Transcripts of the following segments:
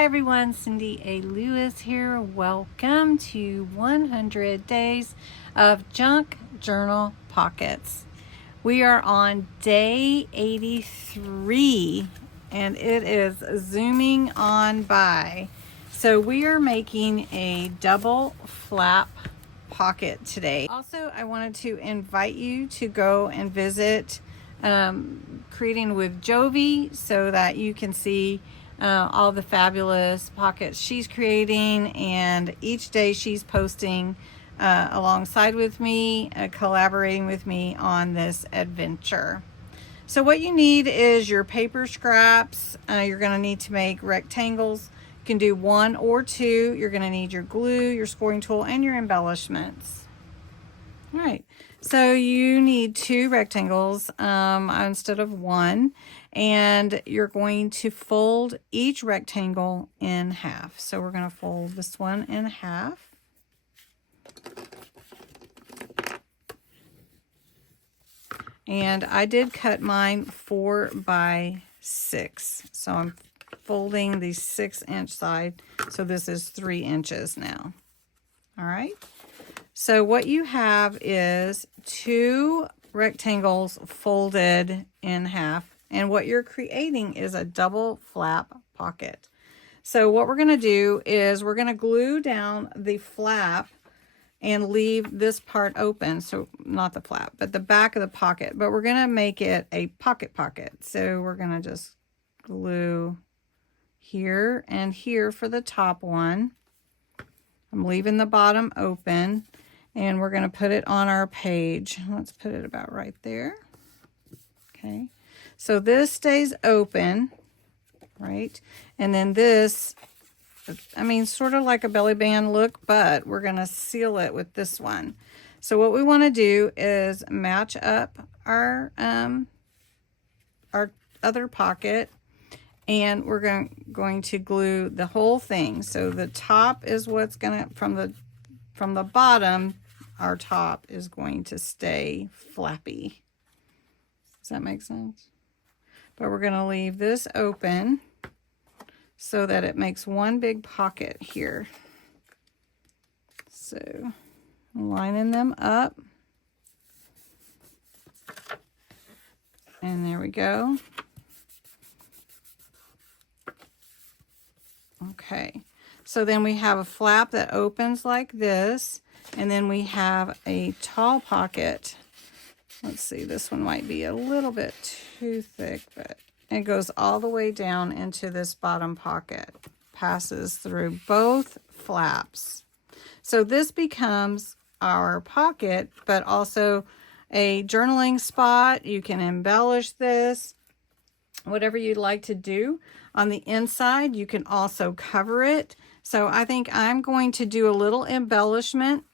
Hi everyone, Cindy A. Lewis here. Welcome to 100 Days of Junk Journal Pockets. We are on day 83 and it is zooming on by. So we are making a double flap pocket today. Also, I wanted to invite you to go and visit Creating with Jovi so that you can see all the fabulous pockets she's creating, and each day she's posting alongside with me, collaborating with me on this adventure. So what you need is your paper scraps. You're going to need to make rectangles. You can do one or two. You're going to need your glue, your scoring tool, and your embellishments. All right, so you need two rectangles instead of one, and you're going to fold each rectangle in half. So we're going to fold this one in half. And I did cut mine 4 by 6. So I'm folding the 6-inch side. So this is 3 inches now. All right. So what you have is 2 rectangles folded in half. And what you're creating is a double flap pocket. So what we're going to do is we're going to glue down the flap and leave this part open. So not the flap, but the back of the pocket. But we're going to make it a pocket. So we're going to just glue here and here for the top one. I'm leaving the bottom open, and we're going to put it on our page. Let's put it about right there. Okay. So this stays open, right? And then this, I mean, sort of like a belly band look, but we're going to seal it with this one. So what we want to do is match up our other pocket, and we're going to glue the whole thing. So the top is what's going to, from the bottom, our top is going to stay flappy. Does that make sense? But we're going to leave this open so that it makes one big pocket here. So lining them up. And there we go. Okay. So then we have a flap that opens like this, and then we have a tall pocket. Let's see, this one might be a little bit too thick, but it goes all the way down into this bottom pocket, passes through both flaps. So this becomes our pocket, but also a journaling spot. You can embellish this, whatever you'd like to do. On the inside, you can also cover it. So I think I'm going to do a little embellishment,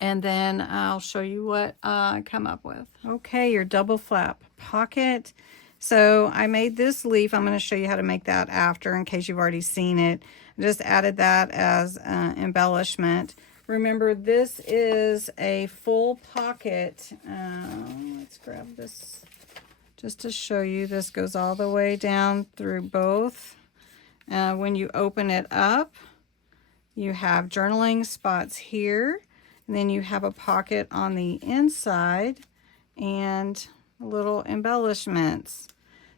and then I'll show you what I come up with. Okay, your double flap pocket. So I made this leaf. I'm going to show you how to make that after, in case you've already seen it. I just added that as embellishment. Remember, this is a full pocket. Let's grab this just to show you. This goes all the way down through both. When you open it up, you have journaling spots here, and then you have a pocket on the inside and little embellishments.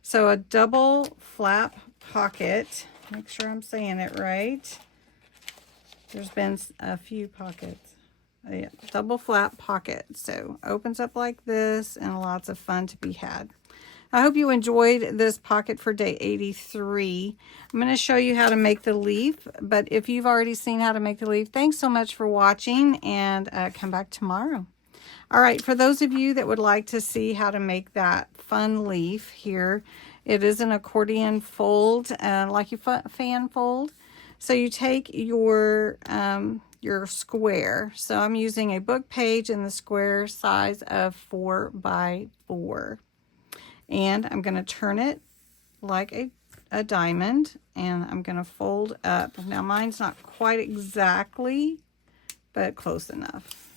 So a double flap pocket, make sure I'm saying it right. There's been a few pockets. Yeah, double flap pocket. So opens up like this, and lots of fun to be had. I hope you enjoyed this pocket for day 83. I'm going to show you how to make the leaf, but if you've already seen how to make the leaf, thanks so much for watching, and come back tomorrow. All right, for those of you that would like to see how to make that fun leaf here, it is an accordion fold, like your fan fold. So you take your square. So I'm using a book page in the square size of 4 by 4. And I'm going to turn it like a diamond, and I'm going to fold up. Now mine's not quite exactly, but close enough.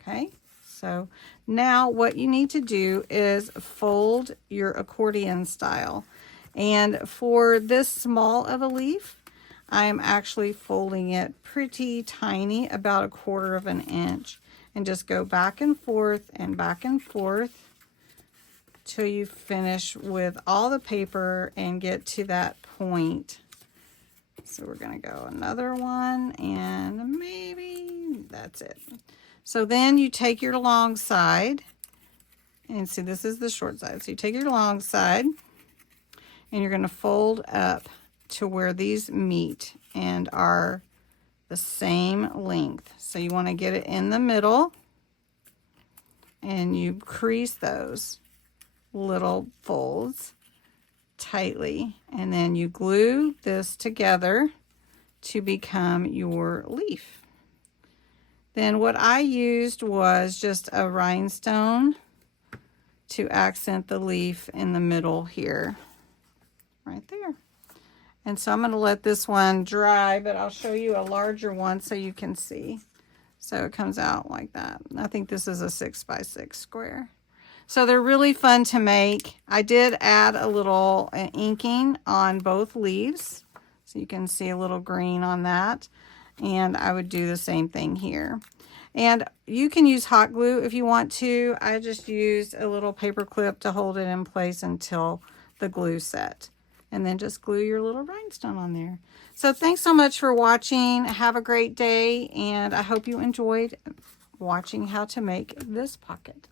Okay, so now what you need to do is fold your accordion style. And for this small of a leaf, I'm actually folding it pretty tiny, about 1/4 of an inch, and just go back and forth till you finish with all the paper and get to that point. So we're going to go another one, and maybe that's it. So then you take your long side, and see, this is the short side. So you take your long side and you're going to fold up to where these meet and are the same length. So you want to get it in the middle, and you crease those little folds tightly, and then you glue this together to become your leaf. Then what I used was just a rhinestone to accent the leaf in the middle here, right there. And so I'm going to let this one dry, but I'll show you a larger one so you can see. So it comes out like that. I think this is a 6x6 square. So they're really fun to make. I did add a little inking on both leaves, so you can see a little green on that. And I would do the same thing here. And you can use hot glue if you want to. I just used a little paper clip to hold it in place until the glue set. And then just glue your little rhinestone on there. So thanks so much for watching. Have a great day, and I hope you enjoyed watching how to make this pocket.